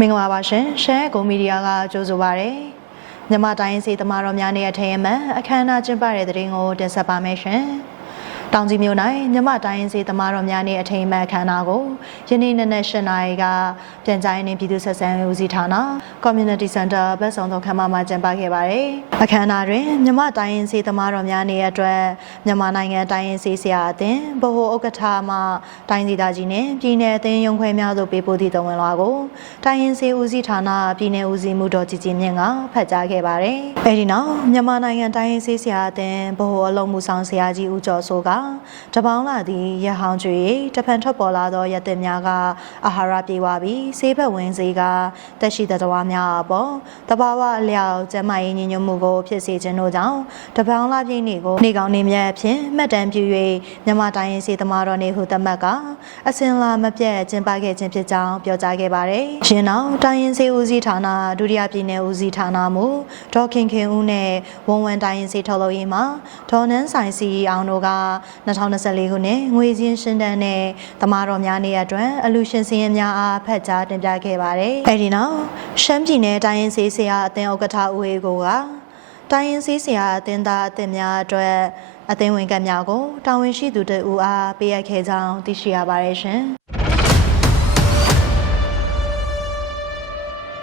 မင်္ဂလာပါရှင်ရှမ်းကိုမီဒီယာကကြိုဆိုပါရစေမြန်မာတိုင်းစီသမားတော်များနဲ့အထင်အမှန်အခမ်းအနားကျင်းပတဲ့တဲ့ရင်ကိုတင်ဆက်ပါမယ်ရှင် တောင်ကြီးမြို့၌မြန်မာတိုင်းစီသမားတော်များနဲ့အထင်အမှန်အခမ်းအနားကိုယနေ့နေ့နဲ့ရှင်နိုင်ကပြန်ကြားရေးနှင့်ပြည်သူ့ဆက်ဆံရေးဦးစီးဌာန Community Center ဘက်ဆောင်တော်ခမ်းမမှာကျင်းပခဲ့ပါတယ်အခမ်းအနားတွင်မြန်မာတိုင်းစီသမားတော်များနဲ့အတွက်မြန်မာနိုင်ငံတိုင်းစီဆရာအသင်းဗဟိုဥက္ကဋ္ဌမှတိုင်းစီသားကြီးနှင့်ပြည်내အသင်းရုံးခွဲများသို့ပေးပို့သည့်တော်ဝင်လွှာကိုတိုင်းရင်းစေဦးစီးဌာနပြည်내ဦးစီးမှုတော်ကြီးကြီးမြင့်ကဖတ်ကြားခဲ့ပါတယ်။အဲဒီနောက်မြန်မာနိုင်ငံတိုင်းရင်းစေဆရာအသင်းဗဟိုအလုံးမှုဆောင်ဆရာကြီးဦးကျော်စိုးကတပေါင်းလာသည့်ရဟောင်းကျွေတဖန်ထွက်ပေါ်လာသောရသက်များကအာဟာရပြေဝပြီးဆေးဘက်ဝင်စေကတက်ရှိတဲ့တော်များအပေါ်တဘာဝအလျောက်ကျန်းမာရေးညီညွတ်မှုကိုဖြစ်စေခြင်းတို့ကြောင့်တပေါင်းလာပြည့်နေ့ကိုနေကောင်းနေမြတ်အဖြစ်မှတ်တမ်းပြု၍မြန်မာတိုင်းရင်းစေသမားတော်နေဟုသတ်မှတ်ကအစင်လာမပြတ်ကျင်းပခဲ့ခြင်းဖြစ်ကြောင်းပြောကြားခဲ့ပါတယ်။ရှင်နောက်တိုင်းရင်းစေဦးစီးဌာနဒုတိယပြည်နယ်ဦးစီးဌာနမှဒေါ်ခင်ခင်ဦးနဲ့ဝန်ဝန်တိုင်းရင်းစေထုတ်လုပ်ရေးမှာဒေါ်နန်းဆိုင်စီအောင်တို့က2024ခုနှစ်ငွေစင်းရှင်းတန်းနဲ့သမားတော်များနေရအတွက်အလူရှင်စည်းရင်များအားဖတ်ကြားတင်ပြခဲ့ပါတယ်။အဲဒီနောက်ရှမ်းပြည်နယ်တိုင်းရင်းစေဆရာအသင်းဥက္ကဋ္ဌဦးအေကိုကတိုင်းရင်းစေဆရာအသင်းသားအသင်းများအတွက်အသင်းဝင်ကများကိုတာဝန်ရှိသူတို့အားပေးအပ်ခဲ့ကြောင်းသိရှိရပါတယ်ရှင်။